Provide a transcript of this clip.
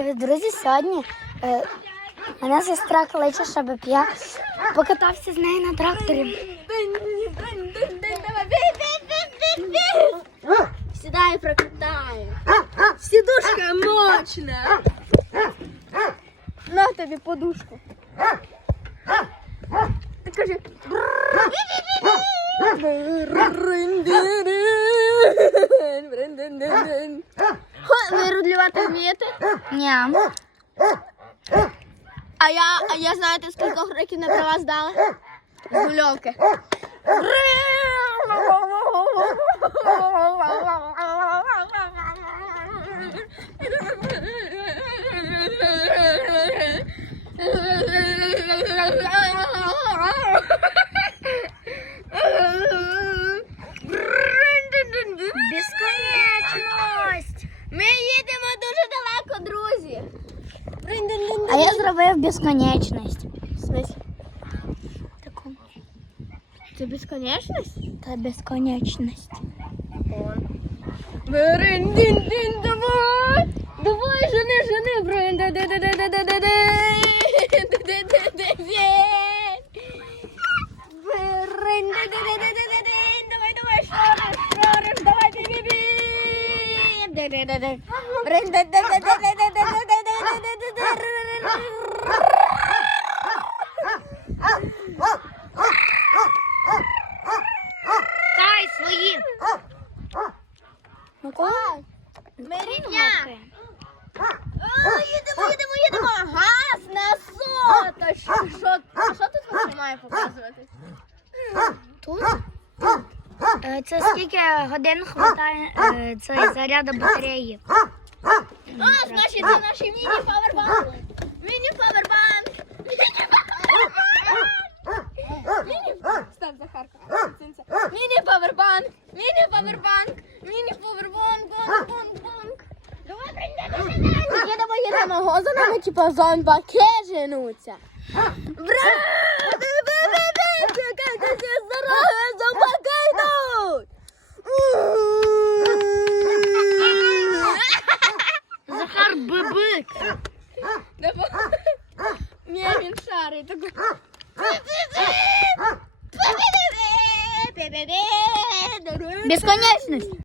Друзі, сьогодні е, мене сестра кличе, щоб я покатався з нею на тракторі. Сідай, прокатай. Сідушка мощна. На тобі подушку. Ти кажи. Хо, Ви рудлювати вмієте? Ні. А я, а я знаєте, скільки років на права здала? З нульовки. я зробив безконечність. В смысле? Таку. Це безконечність? Та безконечність. Брин-дин-дин, давай! Давай, жени, жени, брин да да да да да да да Давай, давай, шориш, шориш, давай, бі-бі-бі! Брин да да да да да да да да да Микола? О, їдемо, їдемо, їдемо! Газ на сота! Що, що, що тут воно має показувати? Тут? Е, Це скільки годин хватає е, цей заряду батареї. А, значить, це наші міні-павербанки. Міні-павербанк! Міні-павербанк! Міні-павербанк! Міні-павербанк! їдемо, їдемо. Го, За нами, типа, зомбаки женуться. Бра! Бе-бе-бе! Чекайте, зараз зомбаки йдуть! Захар бибик. Ні, він шарить. такий. Безконечність.